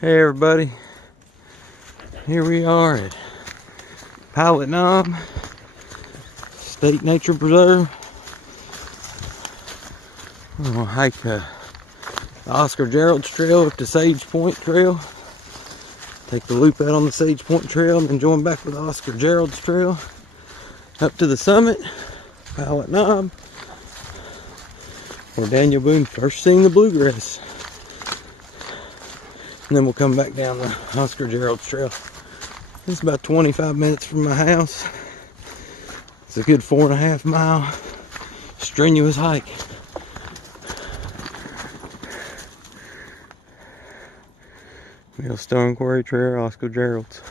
Hey everybody, here we are at Powell State Nature Preserve. We're gonna hike the Oscar Gerald's Trail up to Sage Point Trail. Take the loop out on the Sage Point Trail and then join back with Oscar Gerald's Trail up to the summit, Powell Knob, where Daniel Boone first seen the bluegrass. And then we'll come back down the Oscar Gerald's Trail. It's about 25 minutes from my house. It's a good 4.5 mile strenuous hike. Millstone Quarry Trail, Oscar Gerald's.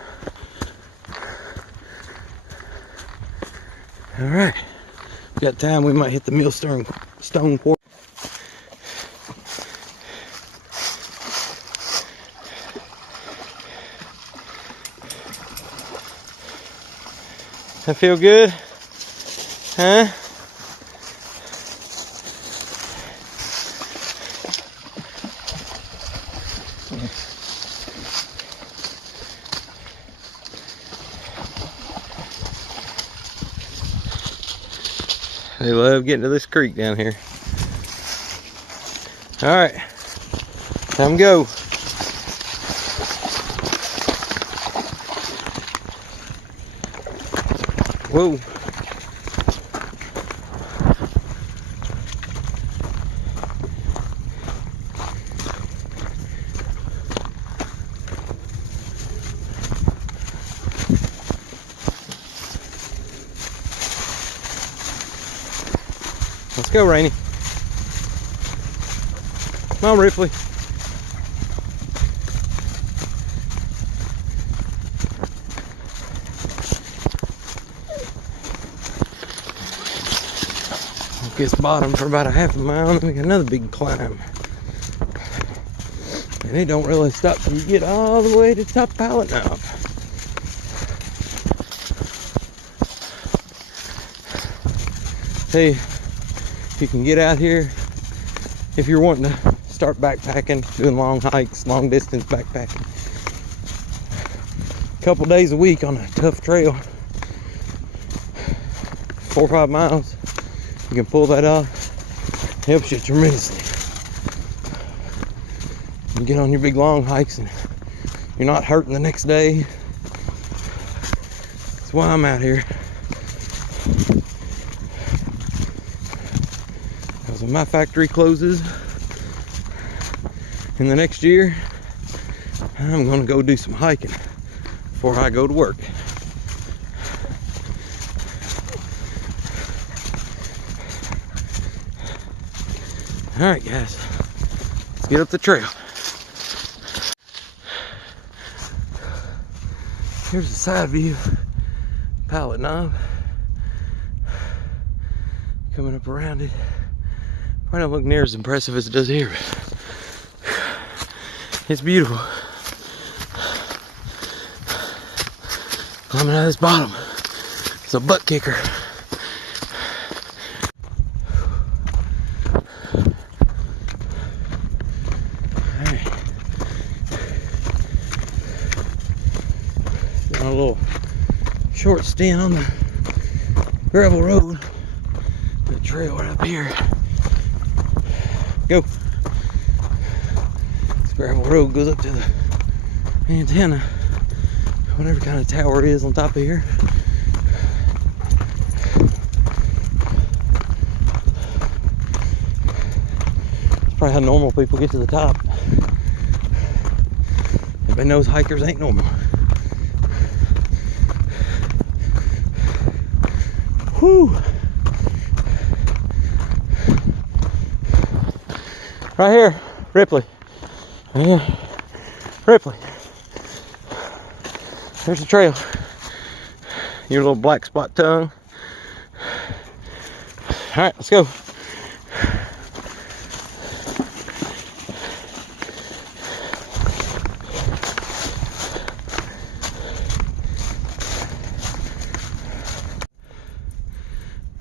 Alright, we got time, we might hit the Millstone Quarry. That feel good? Huh? They love getting to this creek down here. All right, time to go. Whoa. Let's go, Rainy. Come on, Ripley. Gets bottom for about 1/2 mile, and then we got another big climb. And it don't really stop till you get all the way to the top of Powell Knob. Hey, you can get out here if you're wanting to start backpacking, doing long hikes, long distance backpacking. A couple days a week on a tough trail, 4 or 5 miles. You can pull that off. Helps you tremendously. You get on your big long hikes and you're not hurting the next day. That's why I'm out here. Because when my factory closes in the next year, I'm gonna go do some hiking before I go to work. All right, guys, let's get up the trail. Here's the side view, Powell Knob. Coming up around it. Probably don't look near as impressive as it does here, but it's beautiful. Climbing out of this bottom, it's a butt kicker. A little short stint on the gravel road. The trail right up here. Go. This gravel road goes up to the antenna, whatever kind of tower it is on top of here. It's probably how normal people get to the top. Everybody knows hikers ain't normal. Whew. Right here, Ripley. Right here, Ripley. There's the trail. Your little black spot tongue. All right, let's go.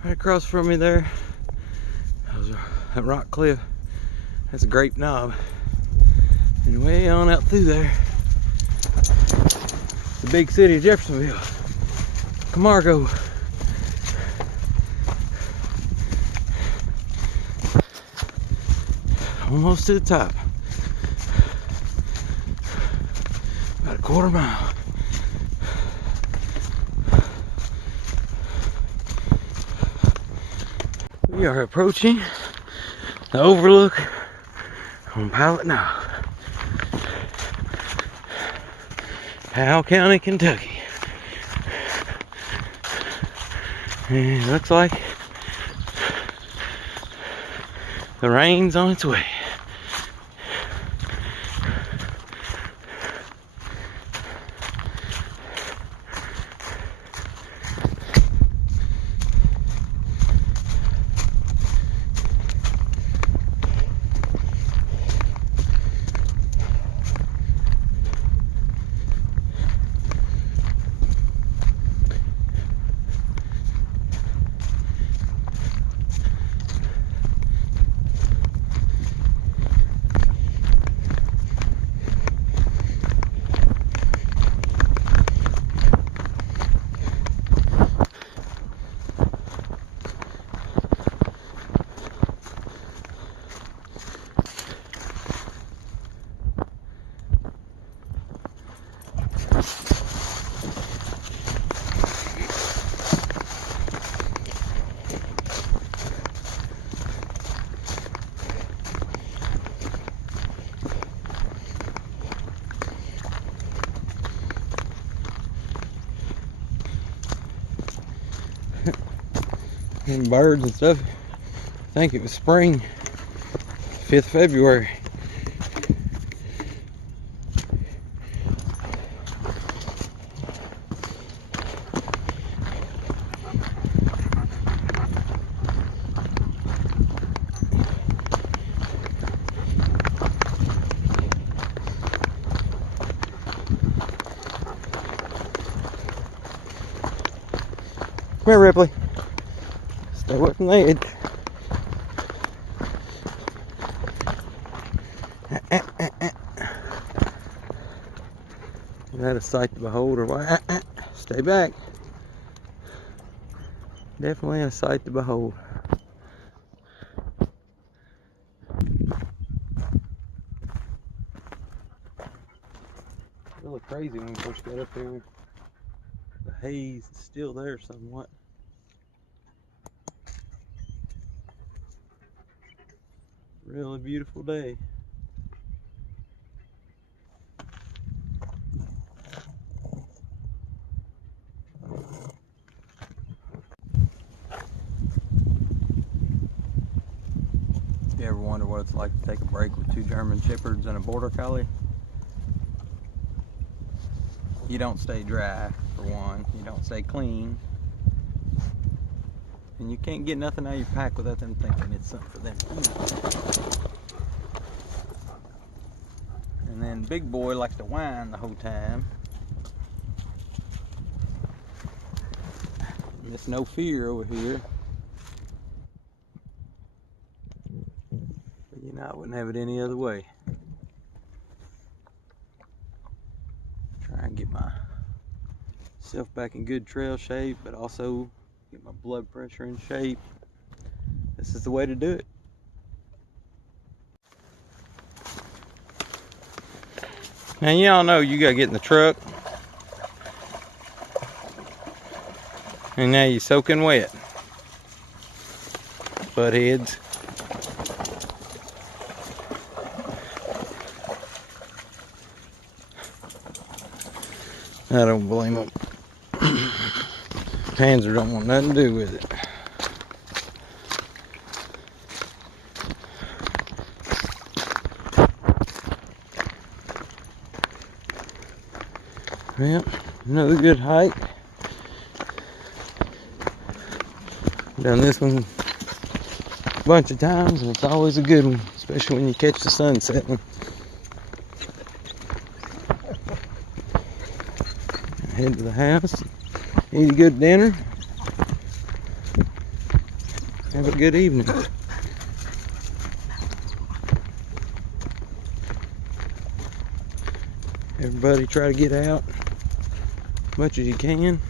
Right across from me there, that rock cliff. That's a grape knob. And way on out through there, the big city of Jeffersonville, Camargo. Almost to the top. About a quarter mile. We are approaching the overlook on Powell now. Powell County, Kentucky. And it looks like the rain's on its way. And birds and stuff. I think it was spring, 5th February. Come here, Ripley. Stay away from the edge. Is that a sight to behold or what? Stay back. Definitely a sight to behold. It looked crazy when we first got up there. The haze is still there somewhat. Really beautiful day. You ever wonder what it's like to take a break with 2 German Shepherds and a Border Collie? You don't stay dry, for one. You don't stay clean. And you can't get nothing out of your pack without them thinking it's something for them to eat. And then Big Boy likes to whine the whole time. And there's no fear over here. But you know, I wouldn't have it any other way. Try and get myself back in good trail shape, but also get my blood pressure in shape. This is the way to do it. Now y'all know you gotta get in the truck. And now you're soaking wet. Butt heads. I don't blame them. Panzer don't want nothing to do with it. Well, another good hike. Done this one a bunch of times, and it's always a good one, especially when you catch the sun setting. Head to the house, eat a good dinner, have a good evening. Everybody try to get out as much as you can.